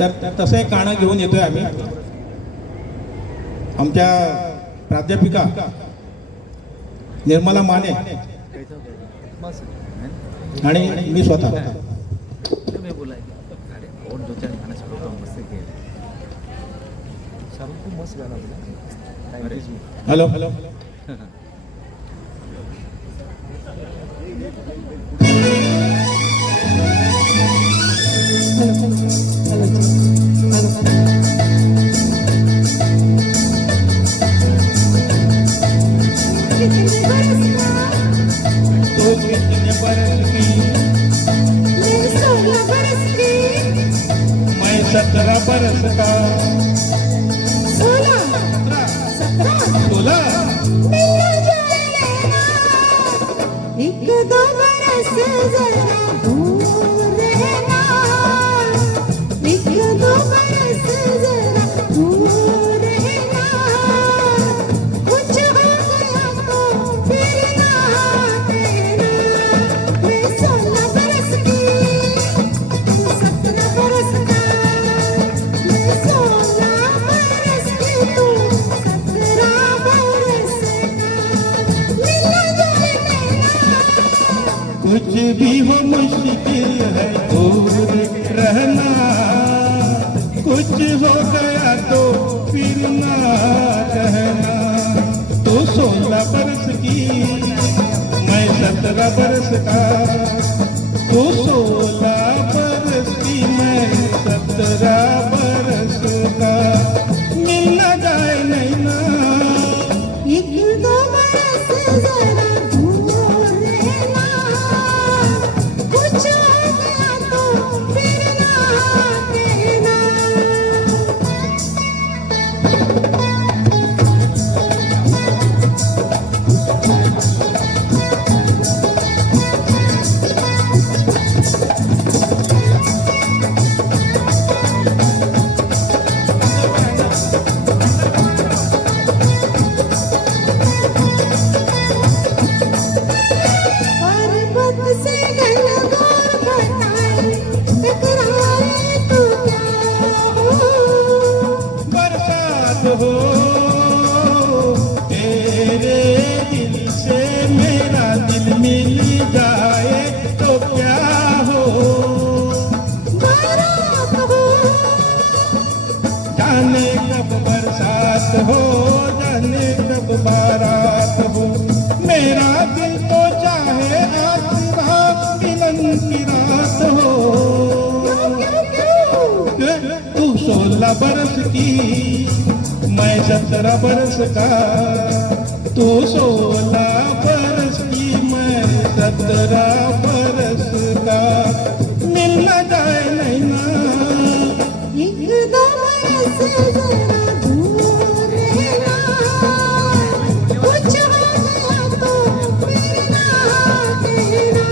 तर तसं एक गाणं घेऊन येतोय आम्ही आमच्या प्राध्यापिका निर्मला माने आणि मी स्वतः. हॅलो हॅलो तो कितने बरस की, मैं 16 बरस की, मैं 17 बरस का, 16 17 16 मिलना जाए लेना, एक दो बरस जरा दूर रहना, एक दो बरस जरा दूर रहना, कुछ हो गया तो फिर ना कहना, मैं 16 बरस की, तू 17 बरस का, मैं 16 बरस की, तू 17 बरस का, मिलना जाए लेना। कुछ भी हो मुश्किल है दूर रहना, कुछ हो गया तो फिर ना कहना। तो 16 बरस की, मैं 17 बरस का, तो 16 बरस की, मैं 17 बरस का, मिलना जाए नहीं ना। एक दो बरस जरा दूर रहना, कुछ हो गया तो फिर ना कहना। पर्वत से घनघोर बताए टकराए तो क्या हो, बरसात हो तेरे दिल से मेरा दिल मिल जाए तो क्या हो, बारात हो, जाने कब बरसात हो, जाने कब बारात हो, मेरा दिल तो चाहे आज रात मिलन की रात हो। तू 16 बरस की, मैं 17 बरस का, तू 16 बरस की, मैं 17 बरस का, मिलना जाए नहीं ना। एक दो बरस जरा दूर रहना, कुछ हो गया तो फिर ना कहना।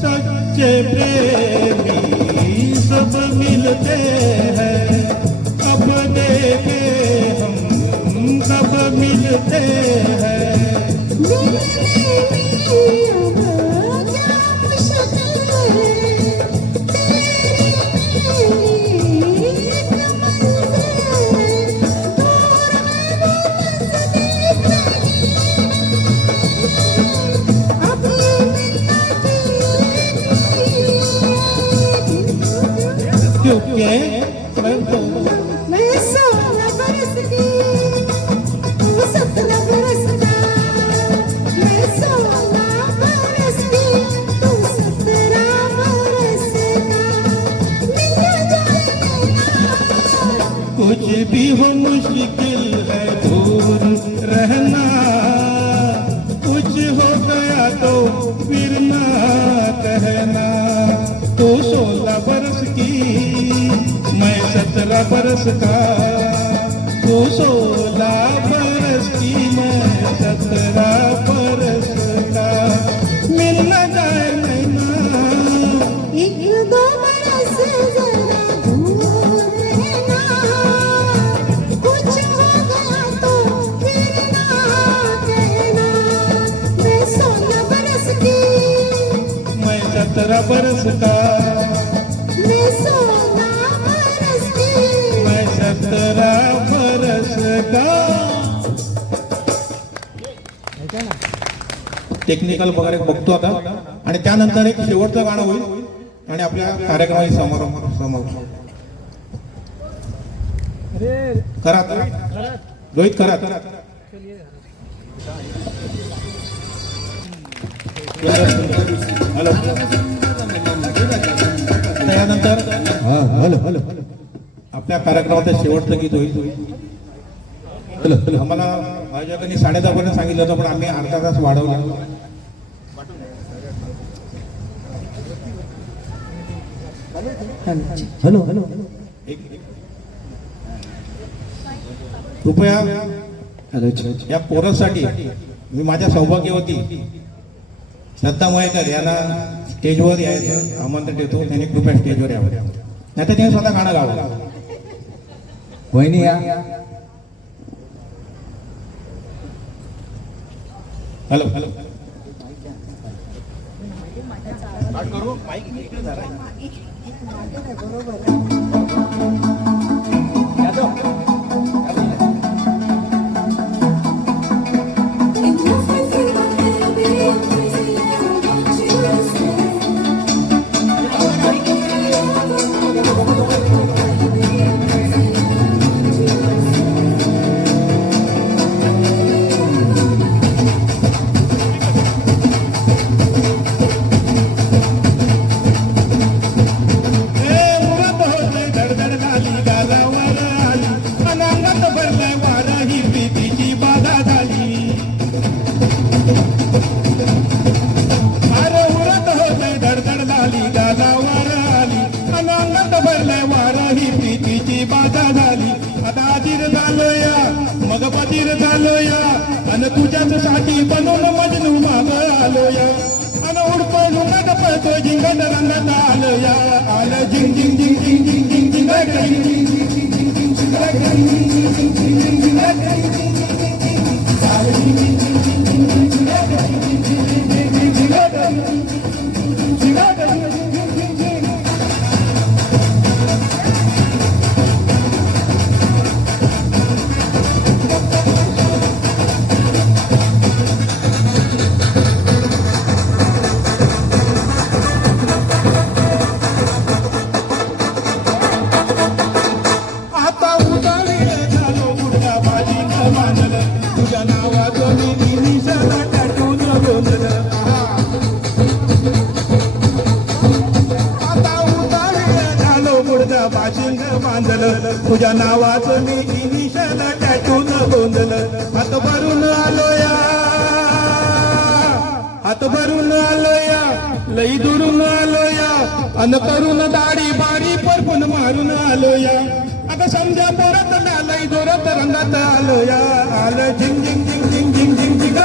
सच्चे प्रेमी सब मिलते हैं, अब देखे हम सब मिलते हैं। क्योंकि मैं 16 बरस की, तू 17 बरस का, मैं 16 बरस की, तू 17 बरस का, मिलना कुछ भी हो मुश्किल है दूर रहना, कुछ हो गया तो फिर ना कहना। तू 16 बरस की, मैं 17 बरस का, तू 16 बरस की, मैं 17 बरस का। मिलना जाए नैना, एक दो बरस जरा दूर रहना, कुछ हो गया तो फिर ना कहना। मैं 16 बरस की, मैं 17 बरस का, मैं 16 बरस की। मैं 17 बरस का। टेक्निकल वगैरे बघतो आता आणि त्यानंतर एक शेवटचं गाणं होईल आणि आपल्या कार्यक्रमाची समारोप करा रोहित करा हॅलो त्यानंतर हॅलो आपल्या कार्यक्रमाचं शेवटचं गीत होईल. आम्हाला आयोजकांनी 10:30 पर्यंत सांगितलं होतं पण आम्ही अर्धा तास वाढवला. हॅलो कृपया हॅलो या कोरससाठी मी माझ्या सौभाग्यवती श्रद्धा मयेकर यांना स्टेजवर यायचं आमंत्रण देतो. त्यांनी कृपया स्टेजवर यावं, नाही तर त्यांनी स्वतः गाणं गावं. वहिनी या. हॅलो तुझ्याच साठी बनून मजनू माग आलो या अन उडपण उडत पळतो जिंगत रंगात आलो या. आलं जिंग जिंग जिंग जिंग जिंग जिंग जिंग तुझ्या नावाचं मी इनिशियल टॅटून गोंधलं. हात भरून आलोया, हात भरून आलोया, लई दुरून आलोया अन करून दाढी बारी परपून मारून आलोया. आता समजा परत ना लई जोरात रंगात आलोया. आलं झिंग झिंग झिंग झिंग झिंग झिंग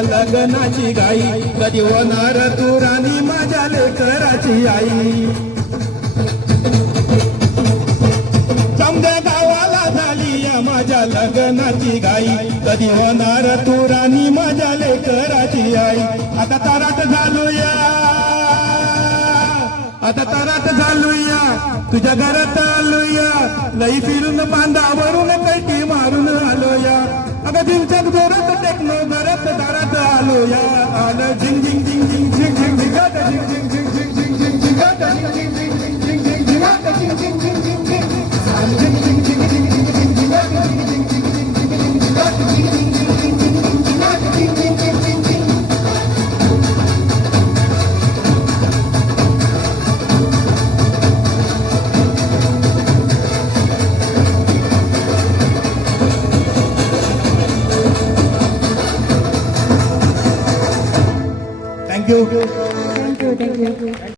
लग्नाची गाई कधी होणार तू राणी माझ्या लेकराची आई. समजा गावाला झाली या माझ्या लग्नाची गाई कधी होणार तू राणी माझ्या लेकराची आई. आता तराट झालो या आता तारात झालोया तुझ्या घरात आलोया लई फिरून बांधावरून कळटी मारून आलोया अगं झिंचक जोरात टेक्नो घरात दारात आलोया आलं झिंग झिंग झिंग झिंग झिंग झिंग झिंगाट झिंग झिंग झिंग झिंग झिंग झिंग झिंगाट झिंग झिंग झिंग झिंग झिंग झिंग झिंगाट झिंग झिंग झिंग झिंग झिंग आलं झिंग झिंग झिंग झिंग झिंग झिंग झिंगाट झिंग झिंग झिंग झिंग झिंग झिंगाट झिंग झिंग झिंग झिंग झिंग झिंगाट झिंग झिंग झिंग झिंग झिंग Thank you. Thank you.